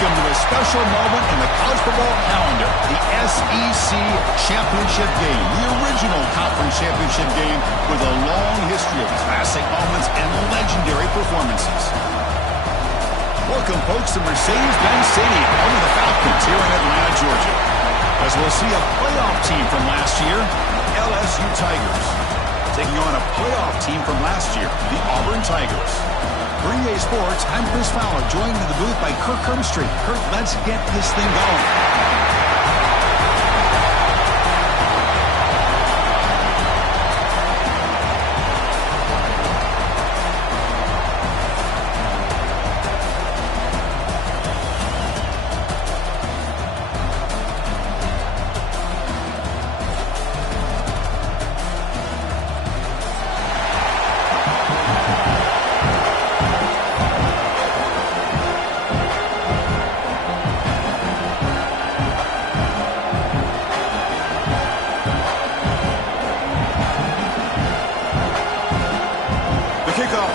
Welcome to a special moment in the college football calendar, the SEC Championship Game, the original conference championship game with a long history of classic moments and legendary performances. Welcome, folks, to Mercedes-Benz Stadium, home of the Falcons here in Atlanta, Georgia, as we'll see a playoff team from last year, the LSU Tigers, taking on a playoff team from last year, the Auburn Tigers. For EA Sports, I'm Chris Fowler, joined in the booth by Kirk Herbstreit. Kirk, let's get this thing going.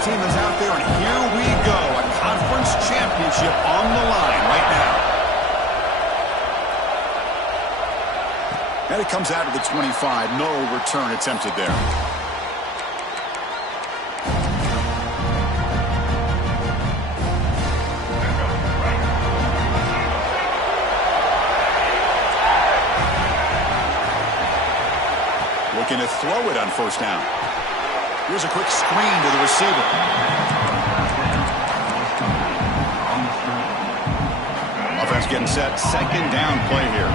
Team is out there, and here we go. A conference championship on the line right now. And it comes out of the 25. No return attempted there. Looking to throw it on first down. Here's a quick screen to the receiver. Offense getting set. Second down play here.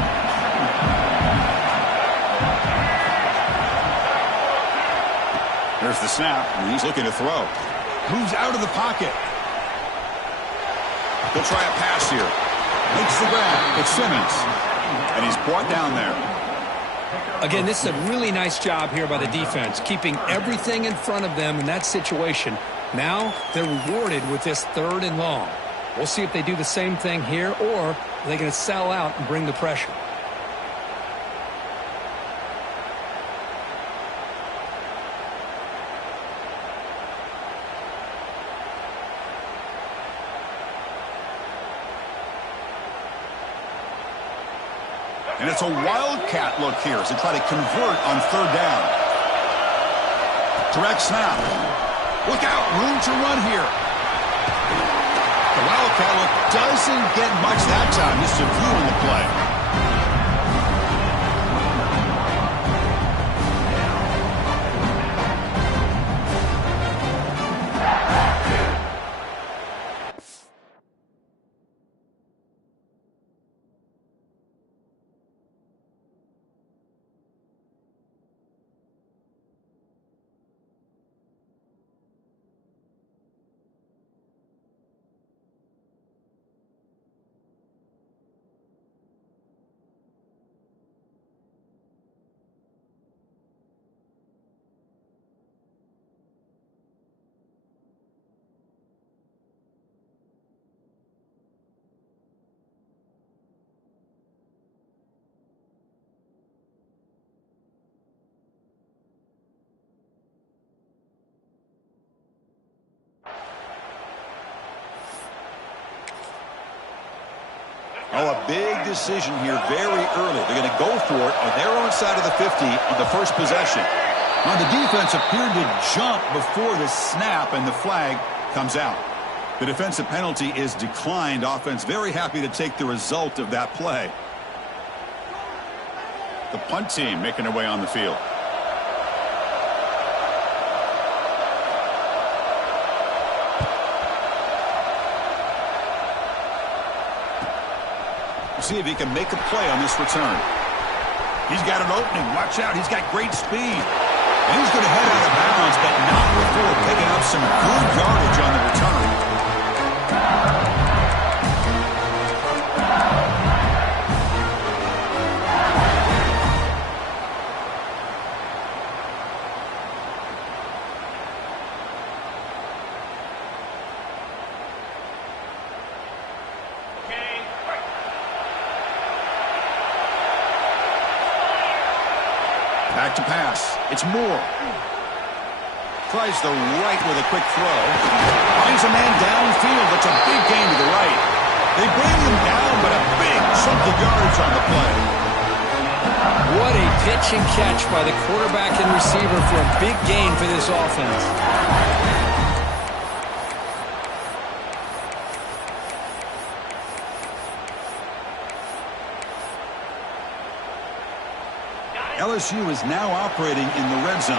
There's the snap. And he's looking to throw. Moves out of the pocket. He'll try a pass here. Makes the grab. It's Simmons. And he's brought down there. Again, this is a really nice job here by the defense, keeping everything in front of them in that situation. Now they're rewarded with this 3rd and long. We'll see if they do the same thing here, or are they going to sell out and bring the pressure. And it's a wildcat look here as they try to convert on 3rd down. Direct snap. Look out, room to run here. The wildcat look doesn't get much that time. Just a few in the play. Oh, a big decision here very early. They're going to go for it on their own side of the 50 on the first possession. Now, the defense appeared to jump before the snap, and the flag comes out. The defensive penalty is declined. Offense very happy to take the result of that play. The punt team making their way on the field. See if he can make a play on this return. He's got an opening. Watch out. He's got great speed. And he's going to head out of bounds, but not before picking up some good yardage on the return. Back to pass. It's Moore. Tries the right with a quick throw. Finds a man downfield. That's a big gain to the right. They bring him down, but a big chunk of yardage on the play. What a pitch and catch by the quarterback and receiver for a big gain for this offense. LSU is now operating in the red zone.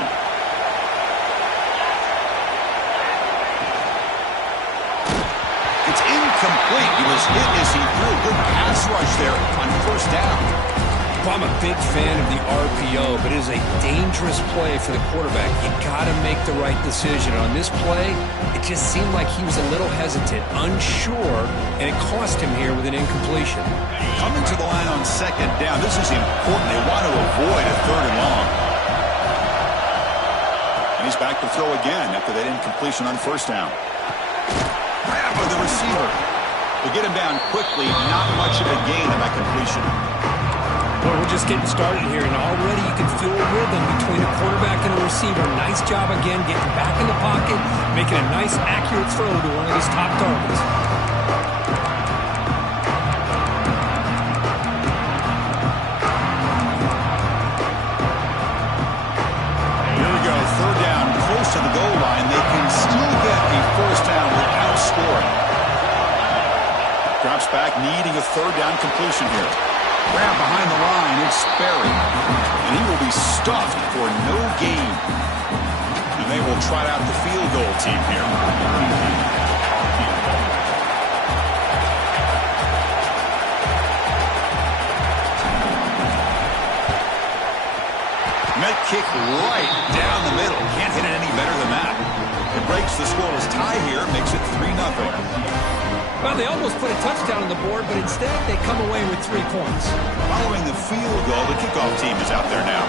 It's incomplete. He was hit as he threw. Good pass rush there on first down. Well, I'm a big fan of the RPO, but it is a dangerous play for the quarterback. You got to make the right decision. On this play, it just seemed like he was a little hesitant, unsure, and it cost him here with an incompletion. Coming to the line on second down. This is important. They want to avoid a third and long. And he's back to throw again after that incompletion on first down. Grab by the receiver. They get him down quickly. Not much of a gain on that completion. Well, we're just getting started here, and already you can feel a rhythm between a quarterback and a receiver. Nice job again getting back in the pocket, making a nice, accurate throw to one of his top targets. Here we go, third down, close to the goal line. They can still get a first down without scoring. Drops back, needing a third down completion here. Grab behind the line, it's Sperry. And he will be stuffed for no gain. And they will trot out the field goal team here. Met kick right down the middle. Can't hit it any better than that. It breaks the scoreless tie here, makes it 3-0. Well, they almost put a touchdown on the board, but instead they come away with 3 points. Following the field goal, the kickoff team is out there now.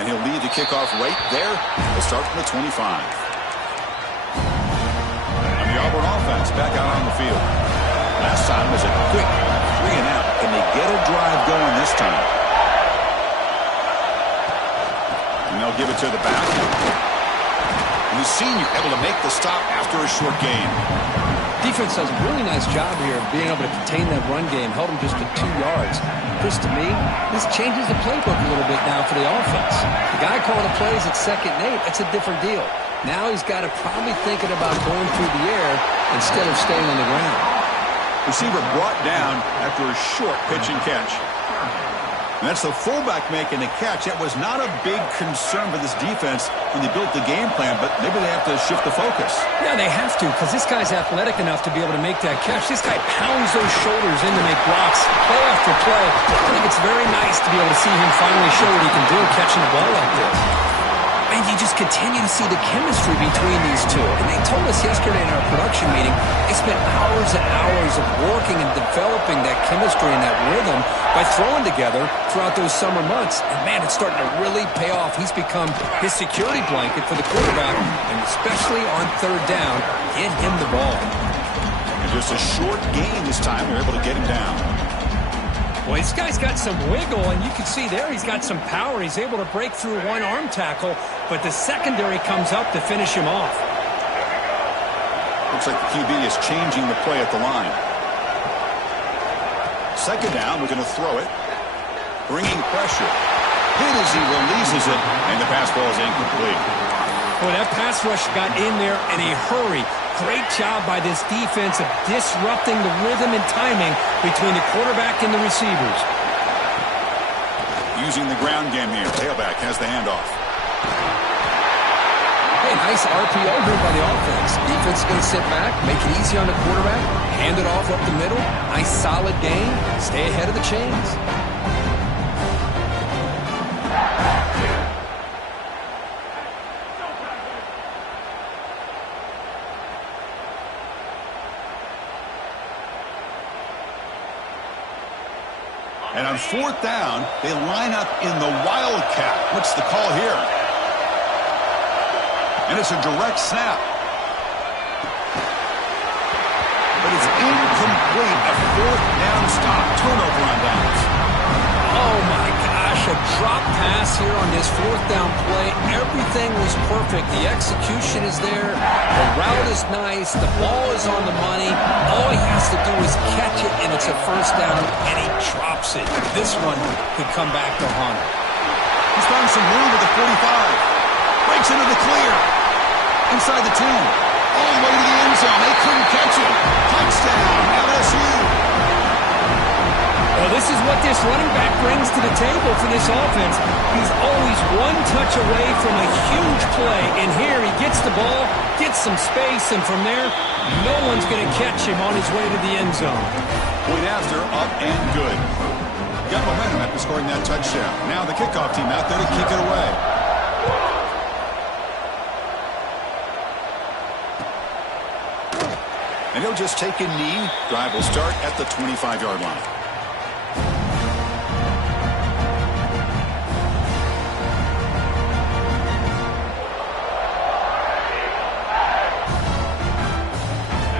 And he'll lead the kickoff right there. They'll start from the 25. And the Auburn offense back out on the field. Last time was a quick 3-and-out. Can they get a drive going this time? And they'll give it to the back. And the senior able to make the stop after a short gain. Defense does a really nice job here of being able to contain that run game, held him just to 2 yards. Chris, to me, this changes the playbook a little bit now for the offense. The guy calling the plays at 2nd and 8, that's a different deal. Now he's got to probably thinking about going through the air instead of staying on the ground. Receiver brought down after a short pitch and catch. And that's the fullback making the catch. That was not a big concern for this defense when they built the game plan, but maybe they have to shift the focus. Yeah, they have to, because this guy's athletic enough to be able to make that catch. This guy pounds those shoulders in to make blocks play after play. I think it's very nice to be able to see him finally show what he can do catching the ball like this. And you just continue to see the chemistry between these two. And they told us yesterday in our production meeting, they spent hours and hours of working and developing that chemistry and that rhythm by throwing together throughout those summer months. And, man, it's starting to really pay off. He's become his security blanket for the quarterback, and especially on third down, get him the ball. And just a short gain this time. They're able to get him down. Well, this guy's got some wiggle, and you can see there he's got some power. He's able to break through one arm tackle, but the secondary comes up to finish him off. Looks like the QB is changing the play at the line. Second down, we're going to throw it. Bringing pressure. Hit as he releases it, and the pass ball is incomplete. Boy, that pass rush got in there in a hurry. Great job by this defense of disrupting the rhythm and timing between the quarterback and the receivers. Using the ground game here. Tailback has the handoff. Hey, nice RPO here by the offense. Defense is going to sit back, make it easy on the quarterback, hand it off up the middle. Nice solid gain. Stay ahead of the chains. And on fourth down, they line up in the Wildcat. What's the call here? And it's a direct snap. But it's incomplete. A fourth down stop. Turnover on downs. Oh, my gosh. a drop pass here on this fourth down play. Everything was perfect. The execution is there. The route is nice. The ball is on the money. All he has to do is catch it, and it's a first down, and he drops it. This one could come back to haunt him. He's found some room at the 45. Breaks into the clear. Inside the 10. All the way to the end zone. They couldn't catch him. Touchdown, LSU. Well, this is what this running back brings to the table for this offense. He's always one touch away from a huge play. And here he gets the ball, gets some space, and from there, no one's going to catch him on his way to the end zone. Point after, up and good. Got momentum after scoring that touchdown. Now the kickoff team out there to kick it away. And he'll just take a knee. Drive will start at the 25-yard line.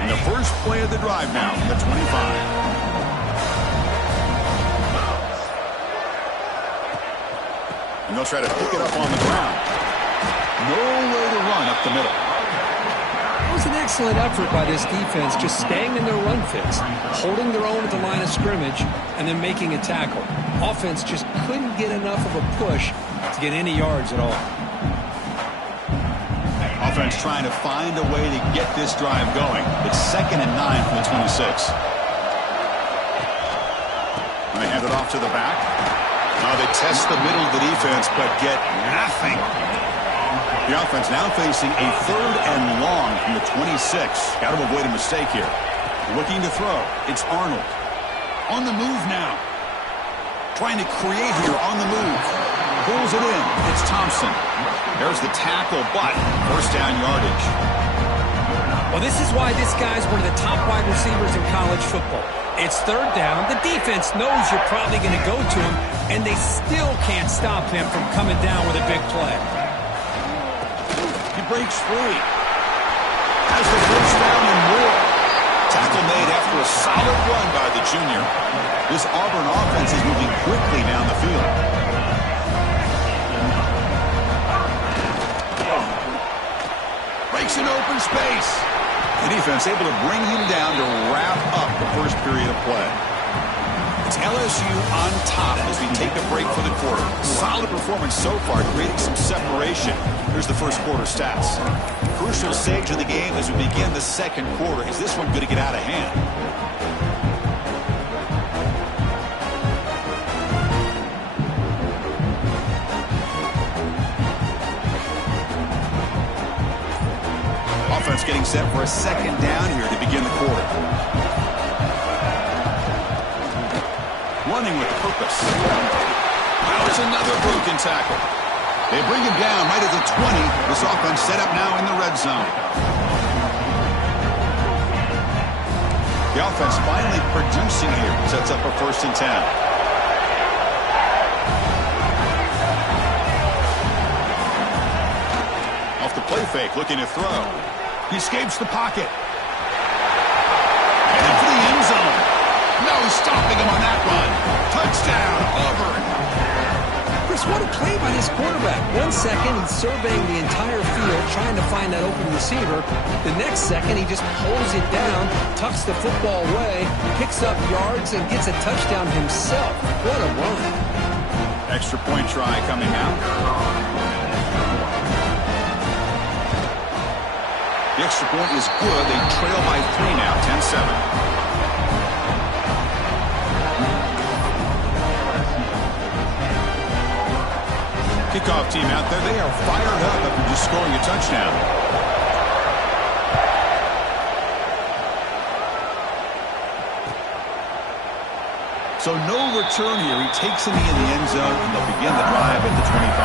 And the first play of the drive now, the 25. And they'll try to pick it up on the ground. No way to run up the middle. It was an excellent effort by this defense, just staying in their run fits, holding their own at the line of scrimmage, and then making a tackle. Offense just couldn't get enough of a push to get any yards at all. Offense trying to find a way to get this drive going. It's 2nd and 9 from the 26. And they hand it off to the back. Now they test the middle of the defense, but get nothing. The offense now facing a 3rd and long from the 26. Got to avoid a mistake here. Looking to throw. It's Arnold. On the move now. Trying to create here on the move. Pulls it in. It's Thompson. There's the tackle, but first down yardage. Well, this is why this guy's one of the top wide receivers in college football. It's 3rd down. The defense knows you're probably going to go to him, and they still can't stop him from coming down with a big play. He breaks free. Has the first down and more. Tackle made after a solid run by the junior. This Auburn offense is moving quickly down the field. Breaks an open space. The defense able to bring him down to wrap up the first period of play. It's LSU on top as we take a break for the quarter. Solid performance so far, creating some separation. Here's the first quarter stats. Crucial stage of the game as we begin the second quarter. Is this one going to get out of hand? Offense getting set for a 2nd down here to begin the quarter. Running with purpose. Now there's another broken tackle. They bring him down right at the 20. This offense set up now in the red zone. The offense finally producing here. Sets up a 1st and 10. Off the play fake, looking to throw. He escapes the pocket. And for the end zone. No stopping him on that run. Touchdown, Auburn. Chris, what a play by this quarterback. 1 second, he's surveying the entire field, trying to find that open receiver. The next second, he just pulls it down, tucks the football away, picks up yards, and gets a touchdown himself. What a run. Extra point try coming out. The extra point is good. They trail by 3 now, 10-7. Kickoff team out there. They are fired up after just scoring a touchdown. So no return here. He takes him in the end zone, and they'll begin the drive at the 25.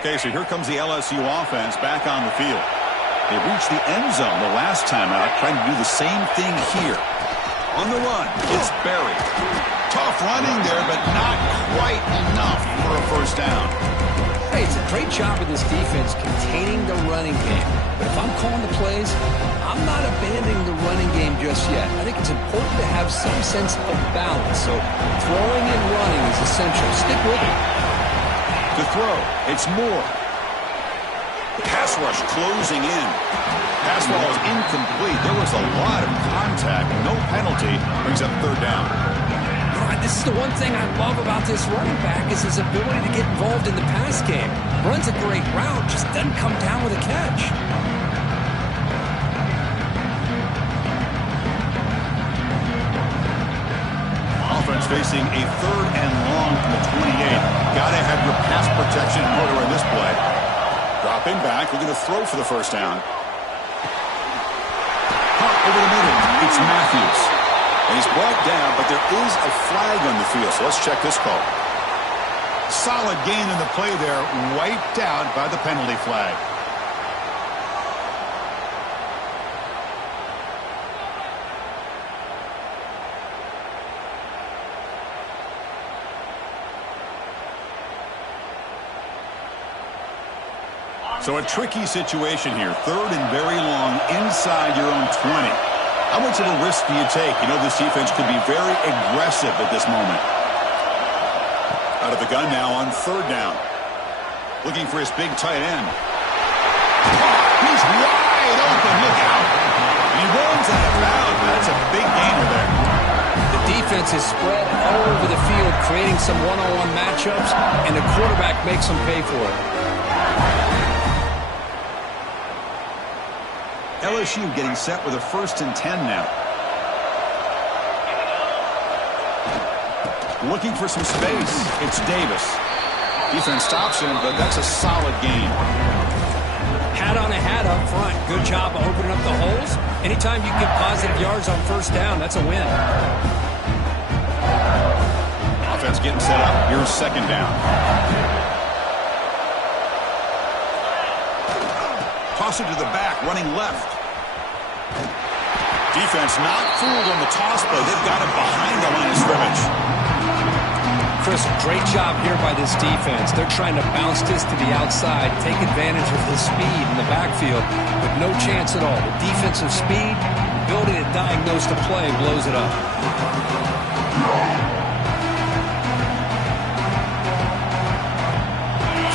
Okay, so here comes the LSU offense back on the field. They reached the end zone the last time out, trying to do the same thing here. On the run, it's buried. Tough running there, but not quite enough for a first down. Hey, it's a great job of this this defense containing the running game. But if I'm calling the plays, I'm not abandoning the running game just yet. I think it's important to have some sense of balance. So throwing and running is essential. Stick with it. To throw, it's Moore. Pass rush closing in. Pass ball is incomplete. There was a lot of contact. No penalty. Brings up third down. This is the one thing I love about this running back is his ability to get involved in the pass game. Runs a great route, just doesn't come down with a catch. Offense facing a third and long from the 28. Gotta have your pass protection in order in this play. Dropping back, looking to throw for the first down. Pump over the middle. It's Matthews. And he's brought down, but there is a flag on the field, so let's check this call. Solid gain in the play there, wiped out by the penalty flag. So a tricky situation here. Third and very long inside your own 20. How much of a risk do you take? You know this defense could be very aggressive at this moment. Out of the gun now on third down. Looking for his big tight end. He's wide open. Look out. He runs out of bounds. That's a big gainer there. The defense is spread all over the field, creating some one-on-one matchups, and the quarterback makes them pay for it. LSU getting set with a 1st and 10 now. Looking for some space. It's Davis. Defense stops him, but that's a solid gain. Hat on a hat up front. Good job of opening up the holes. Anytime you get positive yards on first down, that's a win. Offense getting set up. Here's second down. Toss it to the back, running left. Defense not fooled on the toss play. They've got it behind the line of scrimmage. Chris, great job here by this defense. They're trying to bounce this to the outside, take advantage of the speed in the backfield, with no chance at all. The defensive speed, ability to diagnose the play, blows it up.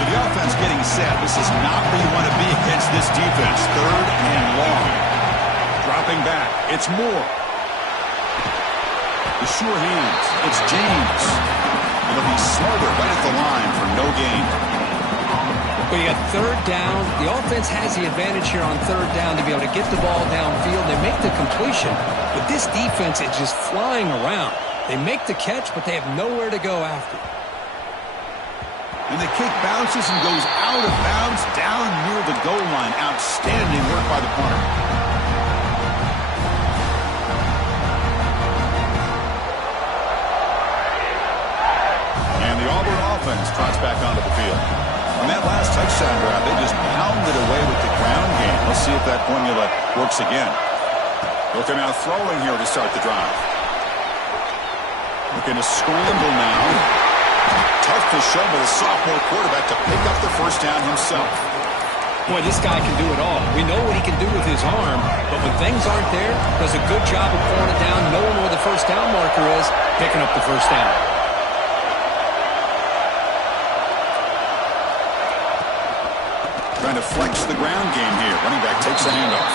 The offense getting set. This is not where you want to be against this defense. Third and long. Dropping back. It's Moore. The sure hands. It's James. It'll be Slaughter right at the line for no gain. But you got third down. The offense has the advantage here on third down to be able to get the ball downfield. They make the completion. But this defense is just flying around. They make the catch, but they have nowhere to go after. And the kick bounces and goes out of bounds down near the goal line. Outstanding work by the punter. And the Auburn offense trots back onto the field. On that last touchdown drive, they just pounded away with the ground game. Let's see if that formula works again. Looking out throwing here to start the drive. Looking to scramble now. Tough to show by the sophomore quarterback to pick up the first down himself. Boy, this guy can do it all. We know what he can do with his arm, but when things aren't there, does a good job of pulling it down, knowing where the first down marker is, picking up the first down. Trying to flex the ground game here. Running back takes a handoff.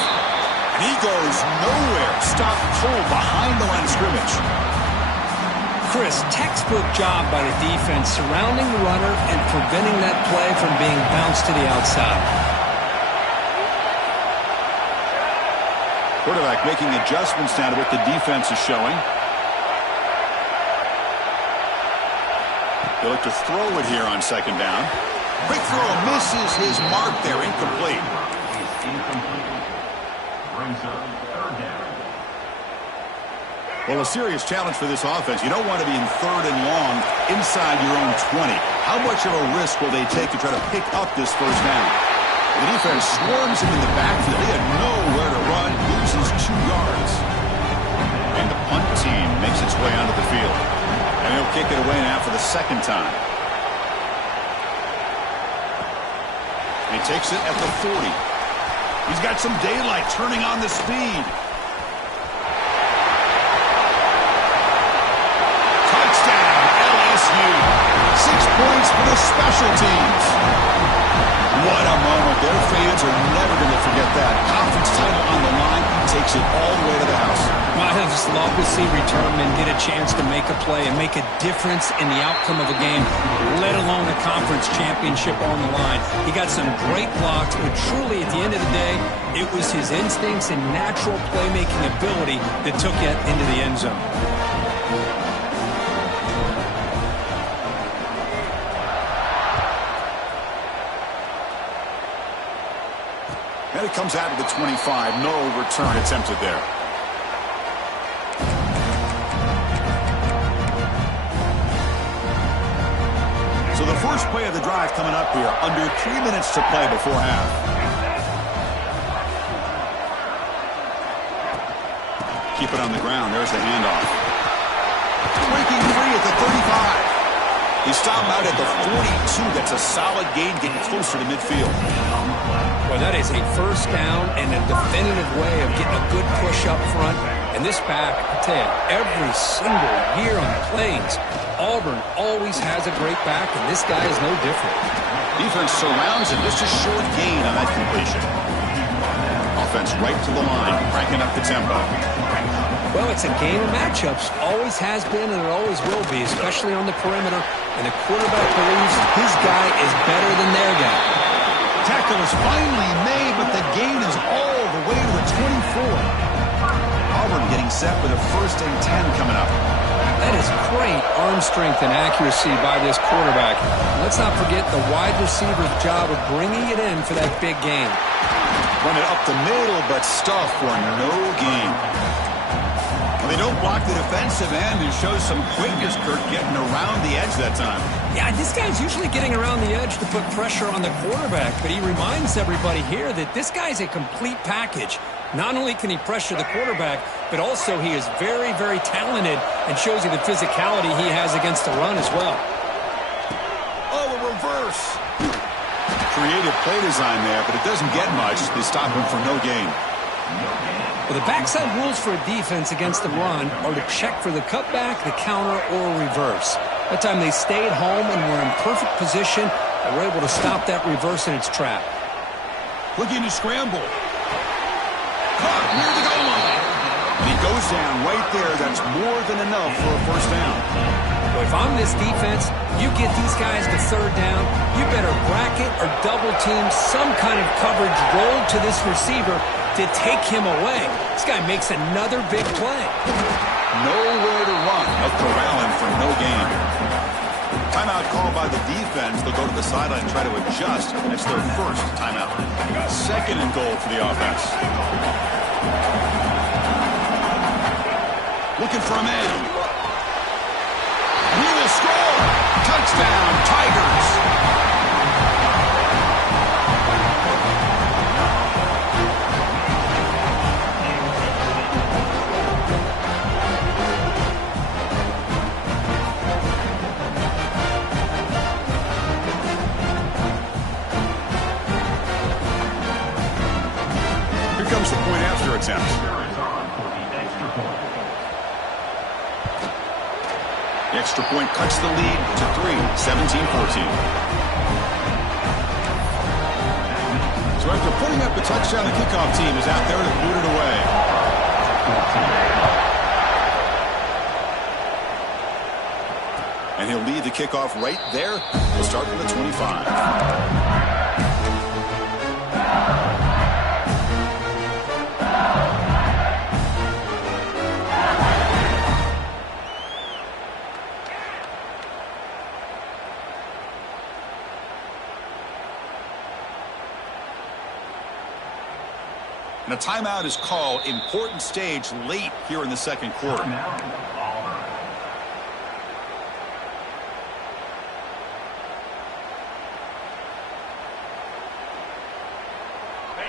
And he goes nowhere. Stopped cold behind the line of scrimmage. Chris, textbook job by the defense surrounding the runner and preventing that play from being bounced to the outside. Quarterback making adjustments now to what the defense is showing. They look to throw it here on second down. Quick throw misses his mark there, incomplete. Brings up third down. Well, a serious challenge for this offense. You don't want to be in third and long inside your own 20. How much of a risk will they take to try to pick up this first down? The defense swarms him in the backfield. He had nowhere to run, loses 2 yards. And the punt team makes its way onto the field. And he'll kick it away now for the second time. He takes it at the 40. He's got some daylight turning on the speed. Touchdown, LSU. 6 points for the special teams. What a moment. Their fans are never going to forget that. Conference title on the line. Takes it all the way to the house. Well, I just love to see returnmen get a chance to make a play and make a difference in the outcome of a game, let alone a conference championship on the line. He got some great blocks, but truly at the end of the day, it was his instincts and natural playmaking ability that took it into the end zone. And it comes out of the 25. No return attempted there. So the first play of the drive coming up here. Under 3 minutes to play before half. Keep it on the ground. There's the handoff. Breaking free at the 35. He stopped out at the 42. That's a solid gain, getting closer to midfield. Well, that is a first down and a definitive way of getting a good push up front. And this back, I tell you, every single year on the Plains, Auburn always has a great back, and this guy is no different. Defense surrounds him. Just a short gain on that completion. Offense right to the line, cranking up the tempo. Well, it's a game of matchups. Always has been, and it always will be, especially on the perimeter. And the quarterback believes his guy is better than their guy. Tackle is finally made, but the gain is all the way to the 24. Auburn getting set with a 1st and 10 coming up. That is great arm strength and accuracy by this quarterback. Let's not forget the wide receiver's job of bringing it in for that big gain. Run it up the middle, but stuff for no gain. Well, they don't block the defensive end and show some quickness, Kurt, getting around the edge that time. Yeah, this guy's usually getting around the edge to put pressure on the quarterback, but he reminds everybody here that this guy's a complete package. Not only can he pressure the quarterback, but also he is very, very talented and shows you the physicality he has against the run as well. Oh, a reverse. Creative play design there, but it doesn't get much. They stop him for no gain. Well, the backside rules for a defense against the run are to check for the cutback, the counter, or reverse. That time they stayed home and were in perfect position and were able to stop that reverse in its trap. Looking to scramble. Caught near the goal line. And he goes down right there. That's more than enough for a 1st down. Well, if I'm this defense, you get these guys to 3rd down, you better bracket or double team some kind of coverage roll to this receiver to take him away. This guy makes another big play. Nowhere to run. They'll corral him for no gain. Timeout called by the defense. They'll go to the sideline and try to adjust. That's their 1st timeout. 2nd and goal for the offense. Looking for a man. He will score. Touchdown, Tigers. Here comes the point after attempt. The extra point cuts the lead to 3, 17-14. So after putting up a touchdown, the kickoff team is out there to boot it away. And he'll lead the kickoff right there. We'll start from the 25. And a timeout is called. Important stage late here in the 2nd quarter.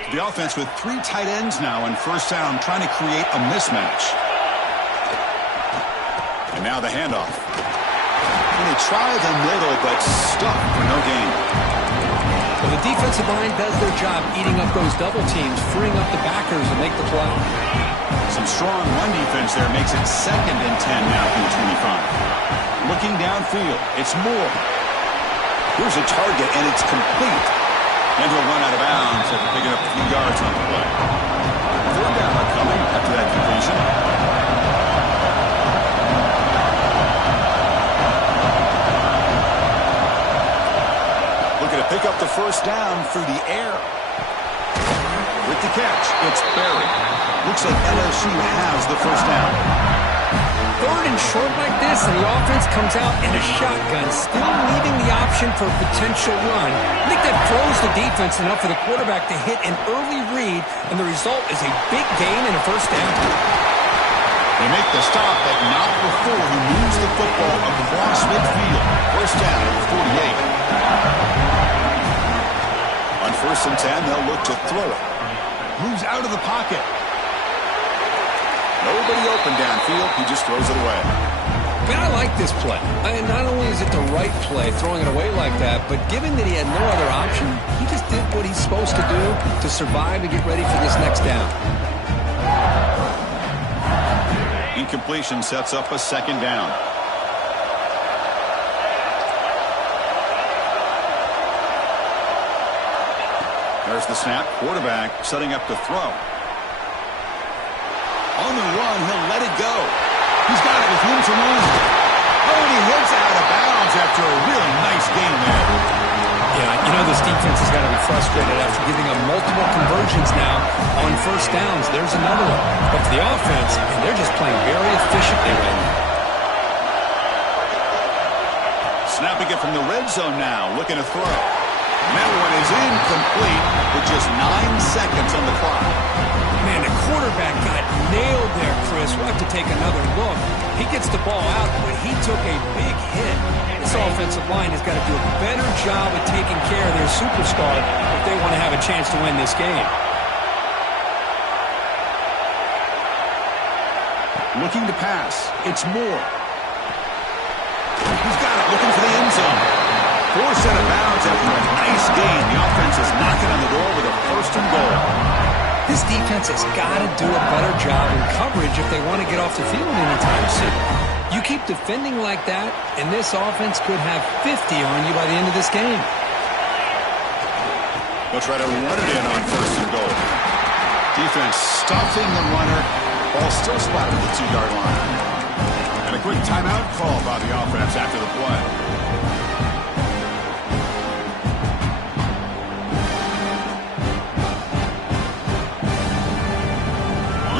The offense with 3 tight ends now in 1st down, trying to create a mismatch. And now the handoff. And they try the middle, but stuck for no gain. Well, the offensive line does their job eating up those double teams, freeing up the backers to make the play. Some strong run defense there makes it 2nd and 10 now from the 25. Looking downfield, it's Moore. Here's a target, and it's complete. And he'll run out of bounds after picking up a few yards on the play. 3rd down upcoming after that completion. Looking to pick up the 1st down through the air. With the catch, it's Berry. Looks like LSU has the 1st down. 3rd and short like this, and the offense comes out in a shotgun, still leaving the option for a potential run. I think that throws the defense enough for the quarterback to hit an early read, and the result is a big gain and a 1st down. They make the stop, but not before he moves the football across midfield. 1st down at the 48. On 1st and 10, they'll look to throw it. Moves out of the pocket. Nobody open downfield. He just throws it away. Man, I like this play. Not only is it the right play, throwing it away like that, but given that he had no other option, he just did what he's supposed to do to survive and get ready for this next down. Incompletion sets up a 2nd down. There's the snap. Quarterback setting up to throw. On the run, he'll let it go. He's got it with room to run. Oh, and he hits out of bounds after a really nice game there. Yeah, you know this defense has got to be frustrated after giving up multiple conversions now on 1st downs. There's another one. But for the offense, and they're just playing very efficiently right now. Snapping it from the red zone now, looking to throw. And that one is incomplete with just 9 seconds on the clock. Man, the quarterback got nailed there, Chris. We'll have to take another look. He gets the ball out, but he took a big hit. This offensive line has got to do a better job of taking care of their superstar if they want to have a chance to win this game. Looking to pass. It's Moore. He's got it, looking for the end zone. Forced out of bounds after a nice gain. The offense is knocking on the door with a 1st and goal. This defense has got to do a better job in coverage if they want to get off the field anytime soon. You keep defending like that, and this offense could have 50 on you by the end of this game. They'll try to run it in on 1st and goal. Defense stuffing the runner. Ball still spotted at the 2-yard line. And a quick timeout call by the offense after the play.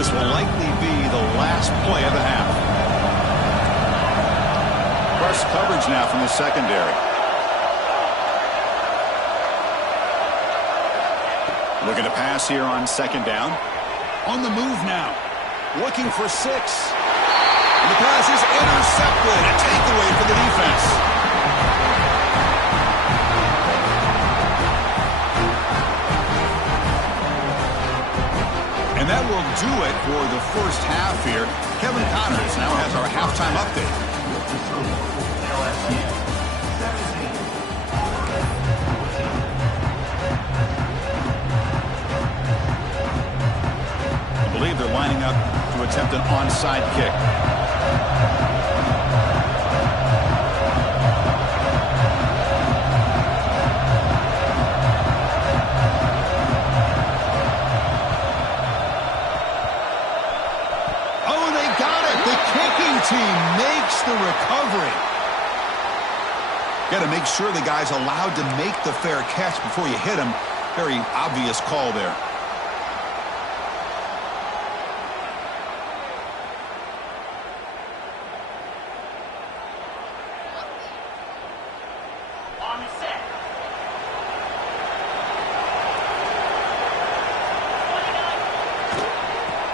This will likely be the last play of the half. Press coverage now from the secondary. Looking to pass here on 2nd down. On the move now. Looking for 6. And the pass is intercepted. A takeaway for the defense. And that will do it for the 1st half here. Kevin Connors now has our halftime update. I believe they're lining up to attempt an onside kick. Team makes the recovery. Got to make sure the guy's allowed to make the fair catch before you hit him. Very obvious call there.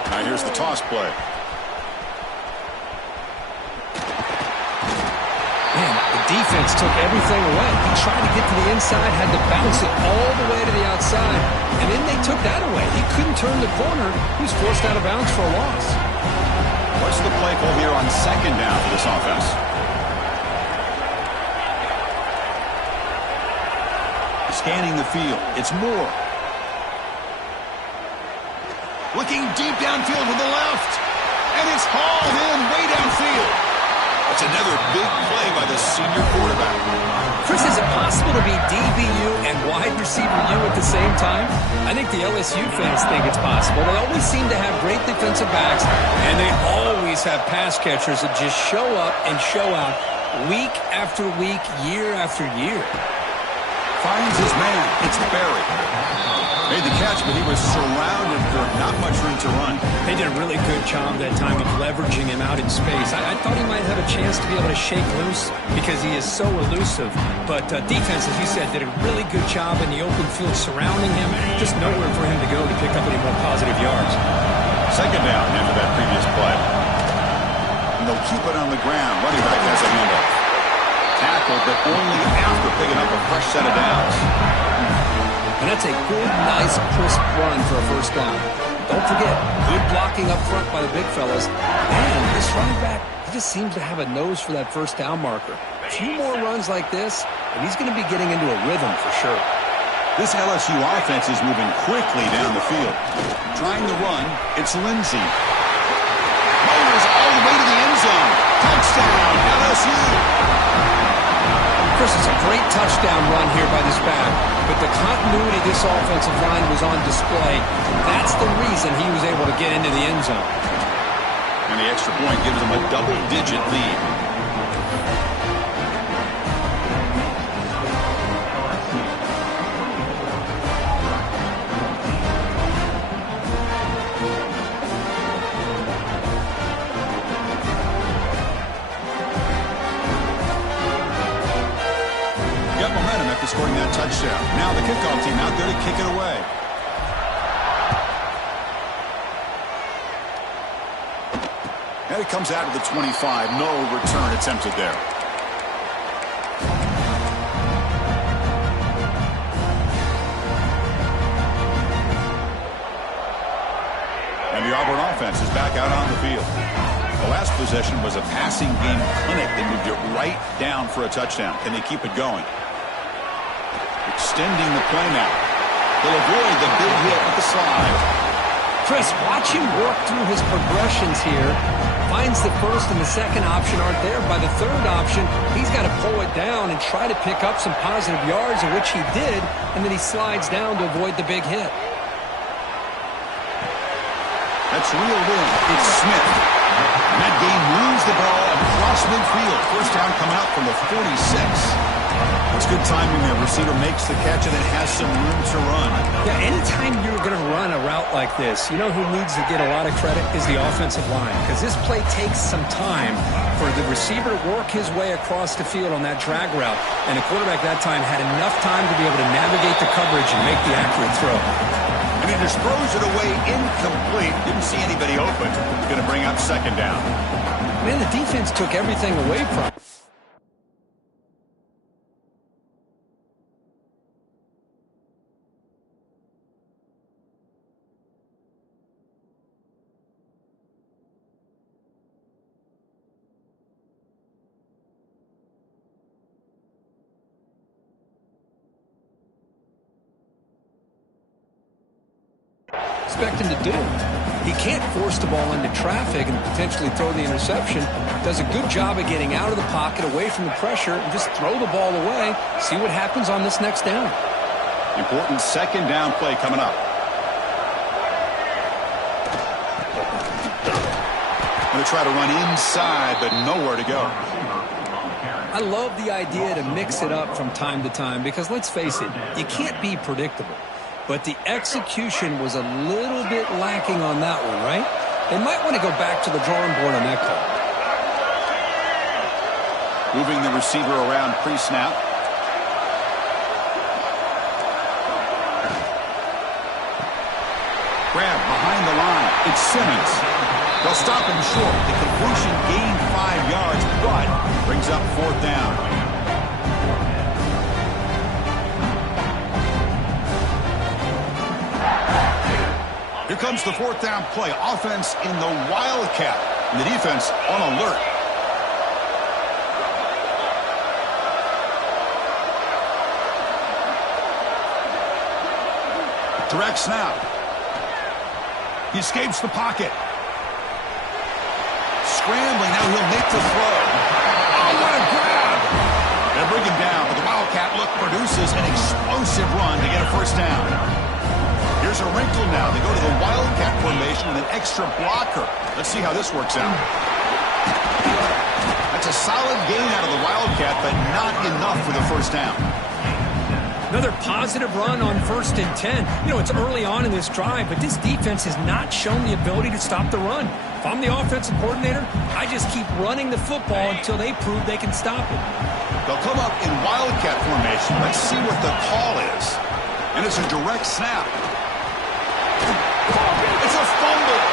Now here's the toss play. Defense took everything away. He tried to get to the inside, had to bounce it all the way to the outside, and then they took that away. He couldn't turn the corner. He was forced out of bounds for a loss. What's the play call here on 2nd down for this offense? Scanning the field. It's Moore. Looking deep downfield with the left. And it's hauled in way downfield. That's another big play by the senior quarterback. Chris, is it possible to be DBU and wide receiver U at the same time? I think the LSU fans think it's possible. They always seem to have great defensive backs, and they always have pass catchers that just show up and show out week after week, year after year. Finds his man. It's Barry. Made the catch, but he was surrounded for not much room to run. They did a really good job that time of leveraging him out in space. I thought he might have a chance to be able to shake loose because he is so elusive. But defense, as you said, did a really good job in the open field surrounding him. Just nowhere for him to go to pick up any more positive yards. Second down after that previous play. And they'll keep it on the ground. Running back has a handoff. Tackle, but only after picking up a fresh set of downs. And that's a good, nice, crisp run for a first down. Don't forget, good blocking up front by the big fellas. And this running back, he just seems to have a nose for that first down marker. A few more runs like this, and he's going to be getting into a rhythm for sure. This LSU offense is moving quickly down the field. Trying to run, it's Lindsey. Motors all the way to the end zone. Touchdown, LSU. Chris, it's a great touchdown run here by this back, but the continuity of this offensive line was on display. That's the reason he was able to get into the end zone. And the extra point gives them a double-digit lead. Scoring that touchdown. Now the kickoff team out there to kick it away. And it comes out of the 25. No return attempted there. And the Auburn offense is back out on the field. The last possession was a passing game clinic. They moved it right down for a touchdown. Can they keep it going? Extending the play now. They'll avoid the big hit with the slide. Chris, watch him work through his progressions here. Finds the first and the second option aren't there. By the third option, he's got to pull it down and try to pick up some positive yards, of which he did, and then he slides down to avoid the big hit. That's reeled in. It's Smith. And that game moves the ball across midfield. First down coming out from the 46. It's good timing there. Receiver makes the catch and it has some room to run. Yeah, anytime you're going to run a route like this, you know who needs to get a lot of credit is the offensive line, because this play takes some time for the receiver to work his way across the field on that drag route, and the quarterback that time had enough time to be able to navigate the coverage and make the accurate throw. And he just throws it away incomplete. Didn't see anybody open. It's going to bring up second down. Man, the defense took everything away from him. Expect him to do. He can't force the ball into traffic and potentially throw the interception. Does a good job of getting out of the pocket, away from the pressure, and just throw the ball away. See what happens on this next down. Important second down play coming up. Going to try to run inside, but nowhere to go. I love the idea to mix it up from time to time because, let's face it, you can't be predictable. But the execution was a little bit lacking on that one, right? They might want to go back to the drawing board on that call. Moving the receiver around pre-snap. Grab behind the line. It's Simmons. They'll stop him short. The completion gained 5 yards, but brings up fourth down. Here comes the fourth down play. Offense in the Wildcat. And the defense on alert. Direct snap. He escapes the pocket. Scrambling, now he'll make the throw. Oh, what a grab! They'll bring him down, but the Wildcat look produces an explosive run to get a first down. Here's a wrinkle now. They go to the Wildcat formation with an extra blocker. Let's see how this works out. That's a solid gain out of the Wildcat, but not enough for the first down. Another positive run on 1st and 10. You know, it's early on in this drive, but this defense has not shown the ability to stop the run. If I'm the offensive coordinator, I just keep running the football until they prove they can stop it. They'll come up in Wildcat formation. Let's see what the call is. And it's a direct snap. It's a fumble.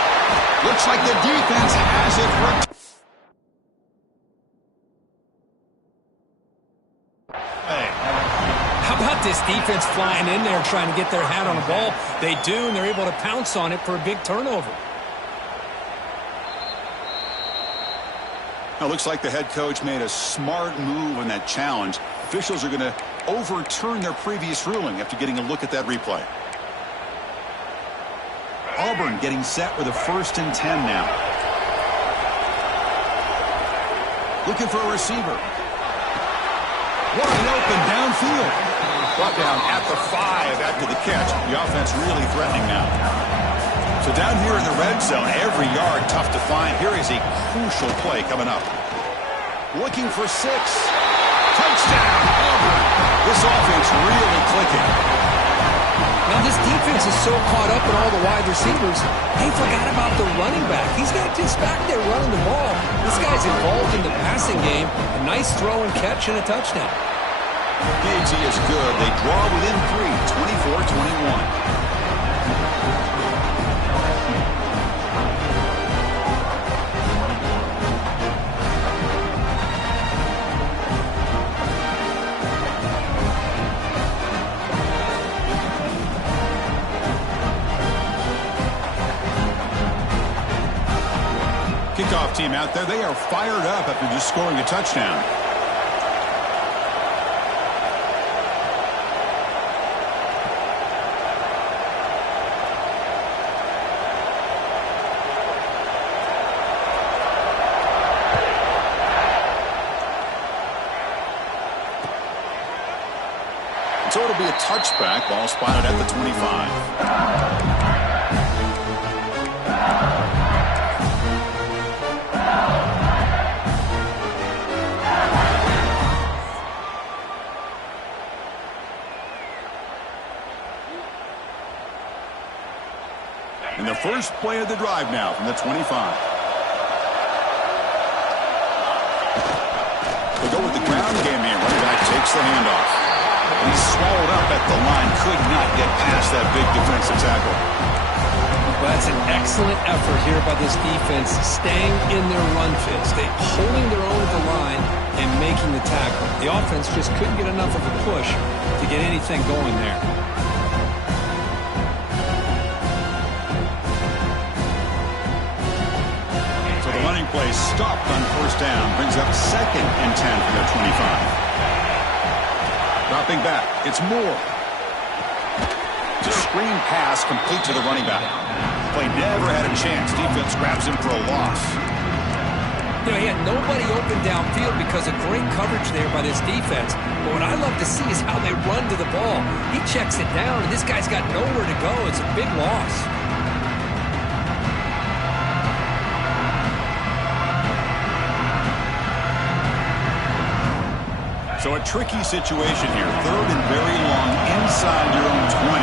Looks like the defense has it for a How about this defense flying in there trying to get their hat on the ball? They do, and they're able to pounce on it for a big turnover. Now, looks like the head coach made a smart move on that challenge. Officials are going to overturn their previous ruling after getting a look at that replay. Auburn getting set with a 1st and 10 now. Looking for a receiver. Wide open downfield. Brought down at the 5 after the catch. The offense really threatening now. So down here in the red zone, every yard tough to find. Here is a crucial play coming up. Looking for 6. Touchdown, Auburn. This offense really clicking. Now this defense is so caught up in all the wide receivers, they forgot about the running back. He's not just back there running the ball. This guy's involved in the passing game. A nice throw and catch and a touchdown. PAT is good. They draw within 3, 24-21. Kickoff team out there. They are fired up after just scoring a touchdown. So it'll be a touchback. Ball spotted at the 25. And the first play of the drive now from the 25. They go with the ground game here. Running back takes the handoff. He's swallowed up at the line. Could not get past that big defensive tackle. Well, that's an excellent effort here by this defense, staying in their run fits. They holding their own at the line and making the tackle. The offense just couldn't get enough of a push to get anything going there. So the running play stopped on 1st down. Brings up 2nd and 10 from their 25. Dropping back. It's Moore. It's a screen pass complete to the running back. Play never had a chance. Defense grabs him for a loss. You know, he had nobody open downfield because of great coverage there by this defense. But what I love to see is how they run to the ball. He checks it down, and this guy's got nowhere to go. It's a big loss. So a tricky situation here. 3rd and very long inside your own 20.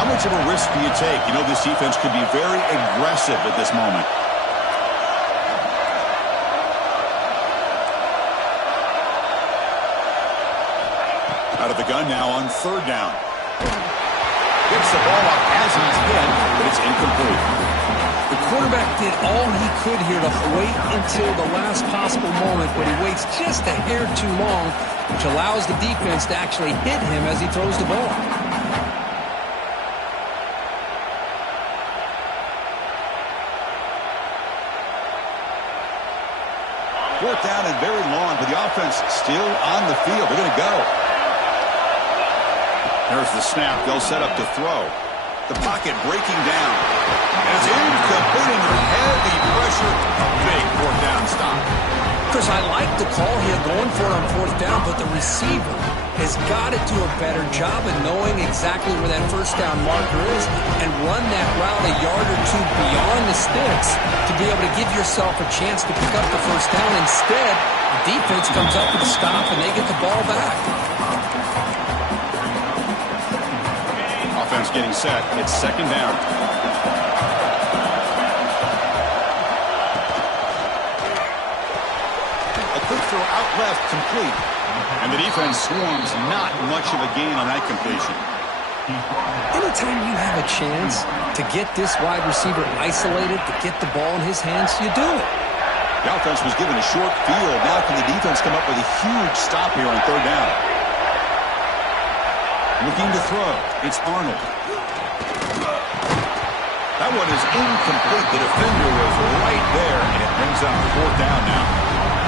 How much of a risk do you take? You know, this defense could be very aggressive at this moment. Out of the gun now on 3rd down. Gets the ball up as he's hit, but it's incomplete. The quarterback did all he could here to wait until the last possible moment, but he waits just a hair too long, which allows the defense to actually hit him as he throws the ball. 4th down and very long, but the offense still on the field. They're going to go. There's the snap. They'll set up to throw. The pocket breaking down. And it's incomplete under heavy pressure. A big fourth down stop. Chris, I like the call here going for it on fourth down, but the receiver has got to do a better job of knowing exactly where that first down marker is and run that route a yard or two beyond the sticks to be able to give yourself a chance to pick up the first down. Instead, the defense comes up with a stop and they get the ball back. Offense getting set. It's second down. A quick throw out left, complete. And the defense swarms. Not much of a gain on that completion. Anytime you have a chance to get this wide receiver isolated, to get the ball in his hands, you do it. The offense was given a short field. Now can the defense come up with a huge stop here on third down? Looking to throw. It's Arnold. That one is incomplete. The defender was right there, and it brings up fourth down now.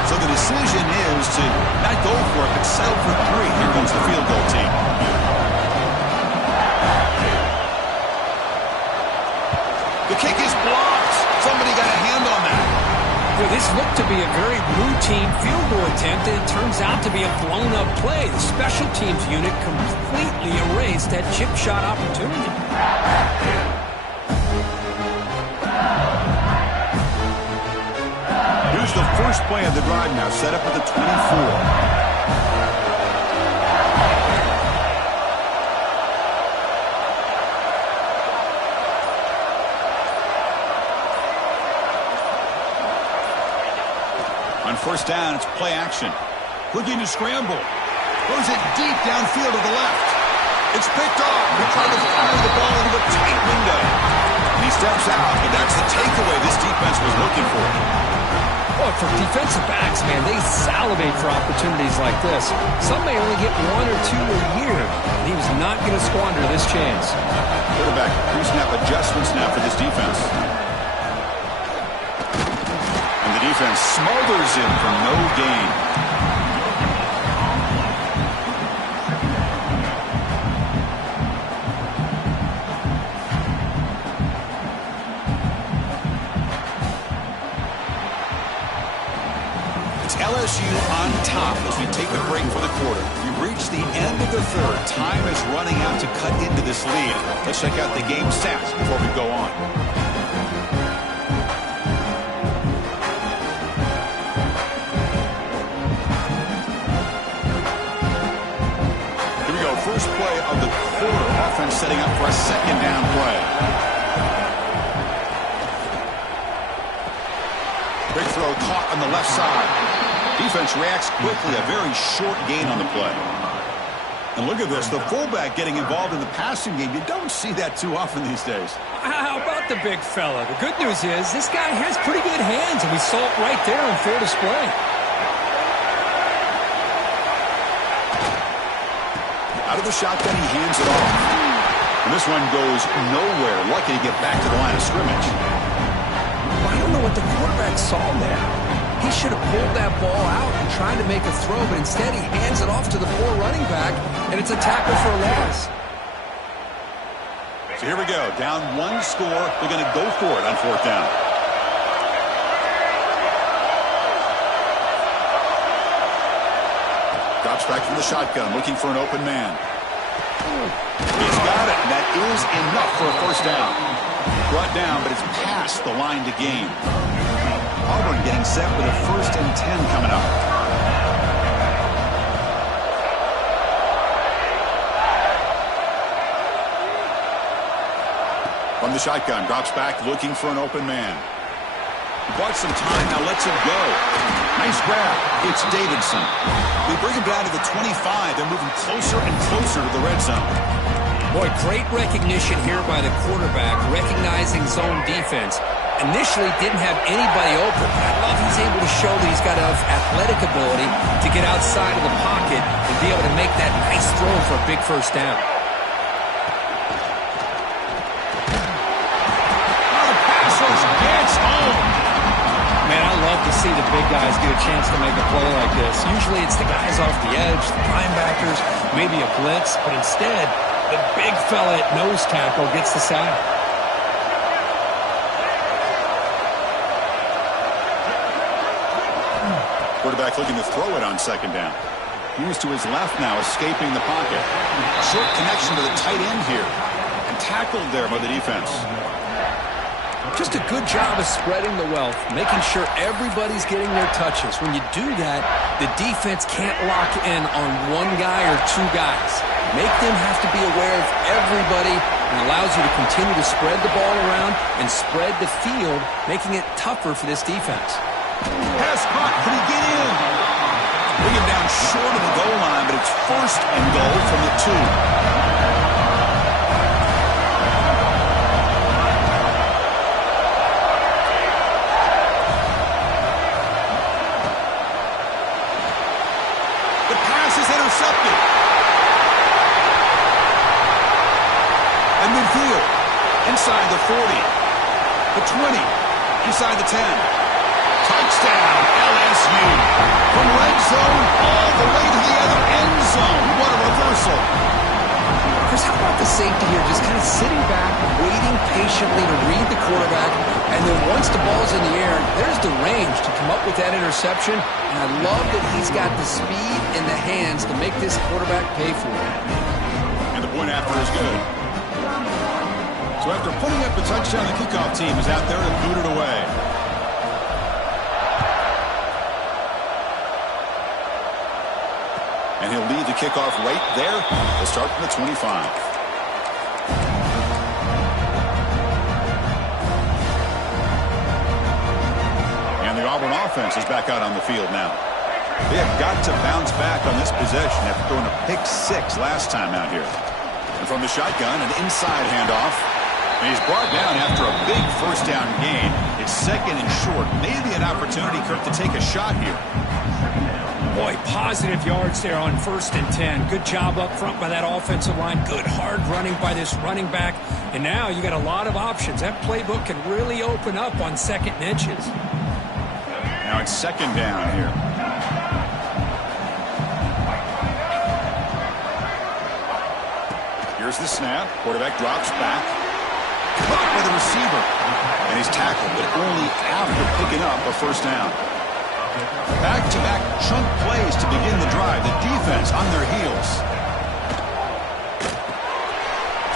So the decision is to not go for it, but settle for 3. Here comes the field goal team. The kick is blocked. Somebody got a hand on that. Well, this looked to be a very routine field goal attempt, and it turns out to be a blown-up play. The special teams unit completely erased that chip shot opportunity. Here's the first play of the drive now, set up at the 24. On first down, it's play action. Looking to scramble. Throws it deep downfield to the left. It's picked off. He tried to fire the ball into a tight window. And he steps out, but that's the takeaway this defense was looking for. Well, for defensive backs, man, they salivate for opportunities like this. Some may only get 1 or 2 a year. And he was not going to squander this chance. Quarterback pre-snap adjustments now for this defense. Defense smothers him for no gain. It's LSU on top as we take a break for the quarter. We reach the end of the third. Time is running out to cut into this lead. Let's check out the game stats before we go on. First play of the quarter. Offense setting up for a second down play. Big throw caught on the left side. Defense reacts quickly. A very short gain on the play. And look at this. The fullback getting involved in the passing game. You don't see that too often these days. How about the big fella? The good news is this guy has pretty good hands, and we saw it right there on full display. Out of the shotgun, he hands it off. And this one goes nowhere. Lucky to get back to the line of scrimmage. I don't know what the quarterback saw there. He should have pulled that ball out and tried to make a throw, but instead he hands it off to the poor running back, and it's a tackle for a loss. So here we go. Down 1 score. They're going to go for it on fourth down. Drops back from the shotgun, looking for an open man. He's got it, and that is enough for a first down. Brought down, but it's past the line to gain. Auburn getting set with a 1st and 10 coming up. From the shotgun, drops back, looking for an open man. He bought some time, now lets it go. Nice grab. It's Davidson. They bring him down to the 25. They're moving closer and closer to the red zone. Boy, great recognition here by the quarterback, recognizing zone defense. Initially didn't have anybody open. I love he's able to show that he's got enough athletic ability to get outside of the pocket and be able to make that nice throw for a big first down. Man, I love to see the big guys get a chance to make a play like this. Usually it's the guys off the edge, the linebackers, maybe a blitz, but instead The big fella at nose tackle gets the sack. Quarterback looking to throw it on second down. Moves to his left now, escaping the pocket. Short connection to the tight end here. And tackled there by the defense. Just a good job of spreading the wealth, making sure everybody's getting their touches. When you do that, the defense can't lock in on one guy or two guys. Make them have to be aware of everybody and allows you to continue to spread the ball around and spread the field, making it tougher for this defense. Pass caught. Can he get in? Bring him down short of the goal line, but it's first and goal from the 2. Intercepted. And midfield. Inside the 40. The 20. Inside the 10. Touchdown, LSU. From red zone all the way to the other end zone. What a reversal. Chris, how about the safety here? Just kind of sitting back, waiting patiently to read the quarterback. And then once the ball's in the air, there's the range to come up with that interception. And I love that he's got the speed in the hands to make this quarterback pay for it. And the point after is good. So after putting up the touchdown, the kickoff team is out there to boot it away. And he'll lead the kickoff right there. They'll start from the 25. The Auburn offense is back out on the field now. They have got to bounce back on this possession after throwing a pick 6 last time out here. And from the shotgun, an inside handoff. And he's brought down after a big first down gain. It's second and short. Maybe an opportunity, Kirk, to take a shot here. Boy, positive yards there on 1st and 10. Good job up front by that offensive line. Good hard running by this running back. And now you got a lot of options. That playbook can really open up on 2nd and inches. Now it's second down here. Here's the snap. Quarterback drops back. Caught by the receiver. And he's tackled, but only after picking up a first down. Back-to-back chunk plays to begin the drive. The defense on their heels.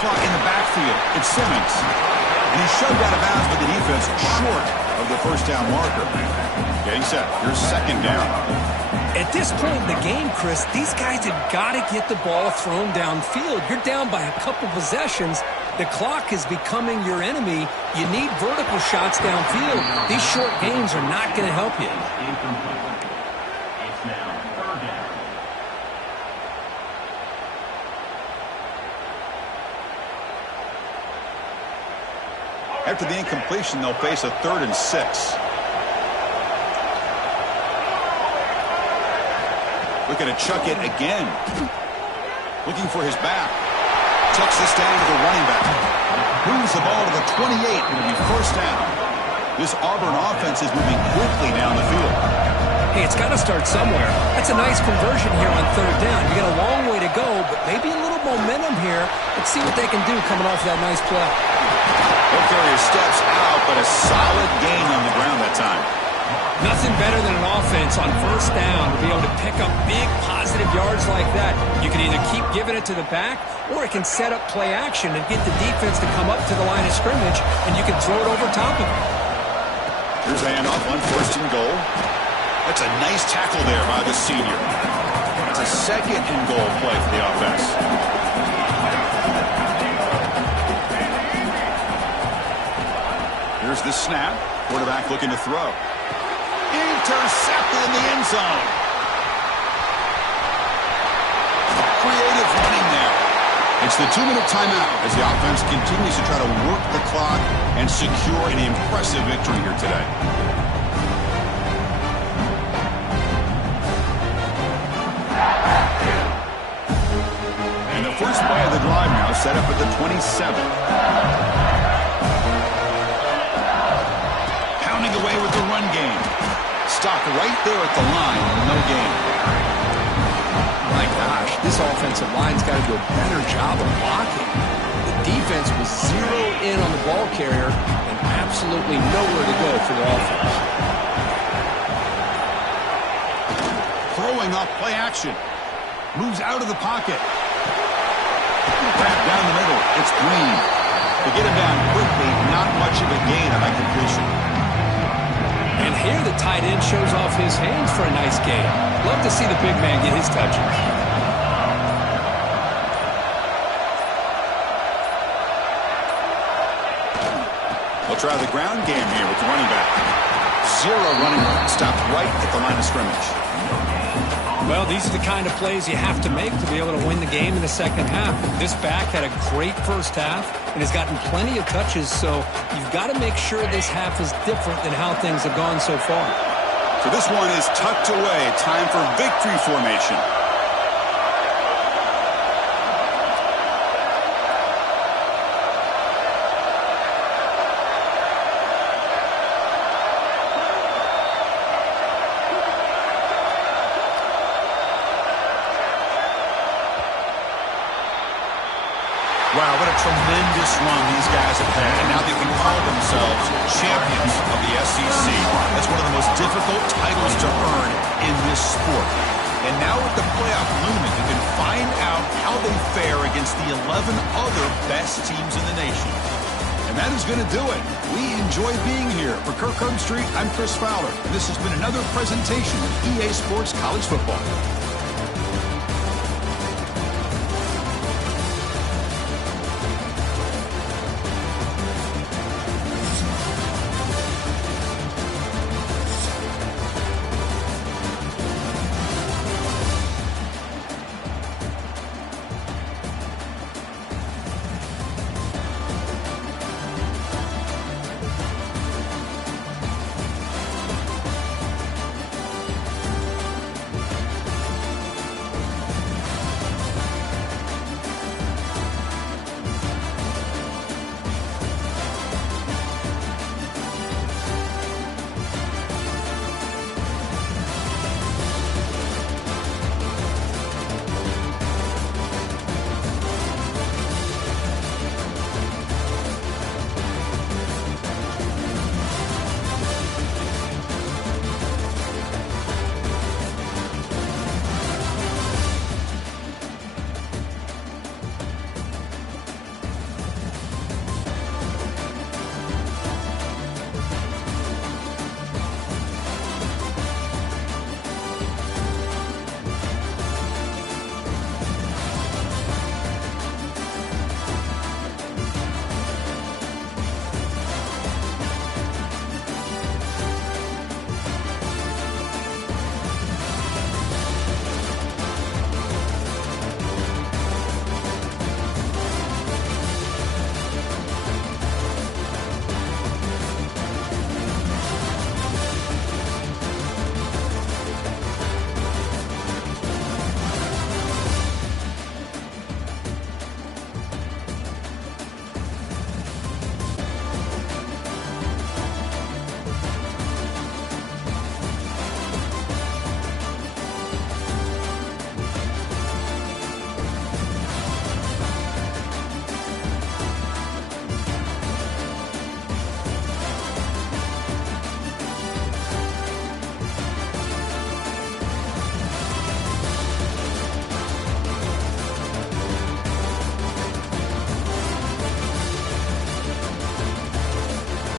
Caught in the backfield. It's Simmons. And he's shoved out of bounds by the defense short of the first down marker. Getting set. Here's second down. At this point in the game, Chris, these guys have got to get the ball thrown downfield. You're down by a couple possessions. The clock is becoming your enemy. You need vertical shots downfield. These short games are not going to help you. After the incompletion, they'll face a 3rd and 6. Looking to chuck it again. Looking for his back. Tucks this down to the running back. Moves the ball to the 28. It'll be first down. This Auburn offense is moving quickly down the field. Hey, it's got to start somewhere. That's a nice conversion here on 3rd down. You got a long way to go, but maybe a little momentum here. Let's see what they can do coming off that nice play. He'll carry his steps out, but a solid gain on the ground that time. Nothing better than an offense on 1st down to be able to pick up big positive yards like that. You can either keep giving it to the back, or it can set up play action and get the defense to come up to the line of scrimmage, and you can throw it over top of it. Here's the handoff on 1st and goal. That's a nice tackle there by the senior. That's a 2nd and goal play for the offense. Here's the snap. Quarterback looking to throw. Intercepted in the end zone. Creative running there. It's the 2-minute timeout as the offense continues to try to work the clock and secure an impressive victory here today. And the first play of the drive now set up at the 27. Away with the run game. Stopped right there at the line. No gain. My gosh, This offensive line's got to do a better job of blocking. The defense was zeroed in on the ball carrier and absolutely nowhere to go for their offense. Throwing off play action. Moves out of the pocket. Wrapped down the middle. It's Green. To get him down quickly, not much of a gain on that completion. And here the tight end shows off his hands for a nice gain. Love to see the big man get his touches. They'll try the ground game here with the running back. Zero running room. Stopped right at the line of scrimmage. Well, these are the kind of plays you have to make to be able to win the game in the second half. This back had a great first half and has gotten plenty of touches, so you've got to make sure this half is different than how things have gone so far. So this one is tucked away. Time for victory formation. Wow, what a tremendous run these guys have had. And now they can call themselves champions of the SEC. That's one of the most difficult titles to earn in this sport. And now with the playoff looming, you can find out how they fare against the 11 other best teams in the nation. And that is going to do it. We enjoy being here. For Kirk Street, I'm Chris Fowler. And this has been another presentation of EA Sports College Football.